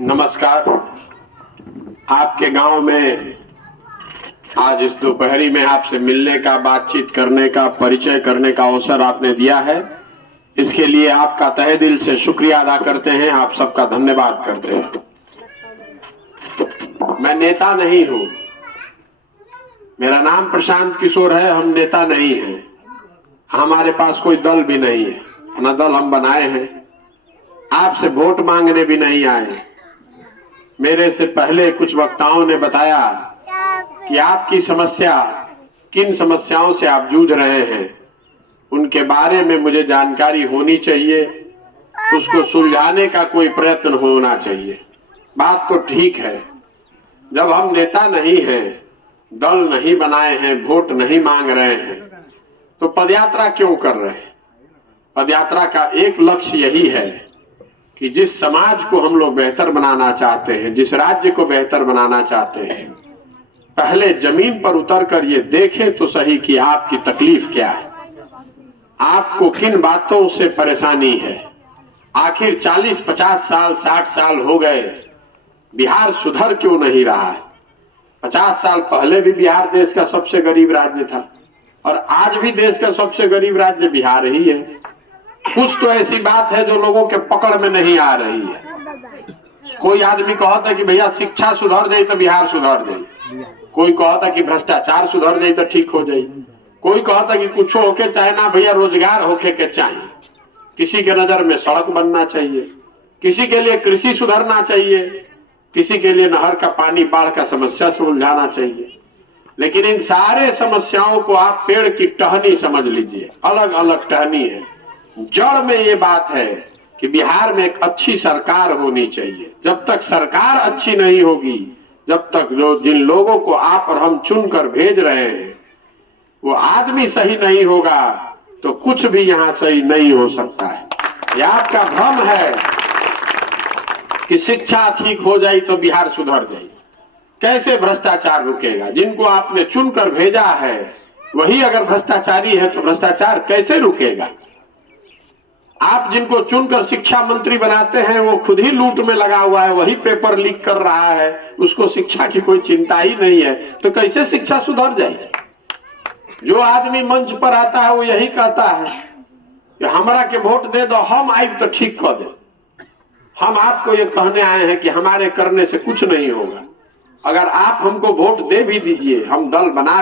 नमस्कार। आपके गांव में आज इस दोपहरी में आपसे मिलने का, बातचीत करने का, परिचय करने का अवसर आपने दिया है। इसके लिए आपका तहे दिल से शुक्रिया अदा करते हैं, आप सबका धन्यवाद करते हैं। मैं नेता नहीं हूं, मेरा नाम प्रशांत किशोर है। हम नेता नहीं हैं, हमारे पास कोई दल भी नहीं है, न दल हम बनाए हैं। आपसे वोट मांगने भी नहीं आए। मेरे से पहले कुछ वक्ताओं ने बताया कि आपकी समस्या, किन समस्याओं से आप जूझ रहे हैं, उनके बारे में मुझे जानकारी होनी चाहिए, उसको सुलझाने का कोई प्रयत्न होना चाहिए। बात तो ठीक है, जब हम नेता नहीं हैं, दल नहीं बनाए हैं, वोट नहीं मांग रहे हैं, तो पदयात्रा क्यों कर रहे हैं? पदयात्रा का एक लक्ष्य यही है कि जिस समाज को हम लोग बेहतर बनाना चाहते हैं, जिस राज्य को बेहतर बनाना चाहते हैं, पहले जमीन पर उतरकर ये देखें तो सही कि आपकी तकलीफ क्या है, आपको किन बातों से परेशानी है। आखिर 40, 50 साल, 60 साल हो गए, बिहार सुधर क्यों नहीं रहा है? 50 साल पहले भी बिहार देश का सबसे गरीब राज्य था और आज भी देश का सबसे गरीब राज्य बिहार ही है। कुछ तो ऐसी बात है जो लोगों के पकड़ में नहीं आ रही है। कोई आदमी कहता कि भैया शिक्षा सुधर जाए तो बिहार सुधर जाए, कोई कहता कि भ्रष्टाचार सुधर जाए तो ठीक हो जाए, कोई कहता कि कुछ होके चाहे ना भैया रोजगार होके के चाहिए, किसी के नजर में सड़क बनना चाहिए, किसी के लिए कृषि सुधरना चाहिए, किसी के लिए नहर का पानी, बाढ़ का समस्या सुलझाना चाहिए। लेकिन इन सारे समस्याओं को आप पेड़ की टहनी समझ लीजिए, अलग अलग टहनी है। जड़ में ये बात है कि बिहार में एक अच्छी सरकार होनी चाहिए। जब तक सरकार अच्छी नहीं होगी, जब तक जिन लोगों को आप और हम चुनकर भेज रहे हैं वो आदमी सही नहीं होगा, तो कुछ भी यहाँ सही नहीं हो सकता है। यह आपका भ्रम है कि शिक्षा ठीक हो जाए तो बिहार सुधर जाएगी। कैसे भ्रष्टाचार रुकेगा? जिनको आपने चुनकर भेजा है वही अगर भ्रष्टाचारी है तो भ्रष्टाचार कैसे रुकेगा? आप जिनको चुनकर शिक्षा मंत्री बनाते हैं वो खुद ही लूट में लगा हुआ है, वही पेपर लीक कर रहा है, उसको शिक्षा की कोई चिंता ही नहीं है, तो कैसे शिक्षा सुधर जाएगी? जो आदमी मंच पर आता है वो यही कहता है कि हमरा के वोट दे दो, हम आए तो ठीक कर दे। हम आपको ये कहने आए हैं कि हमारे करने से कुछ नहीं होगा। अगर आप हमको वोट दे भी दीजिए, हम दल बना भी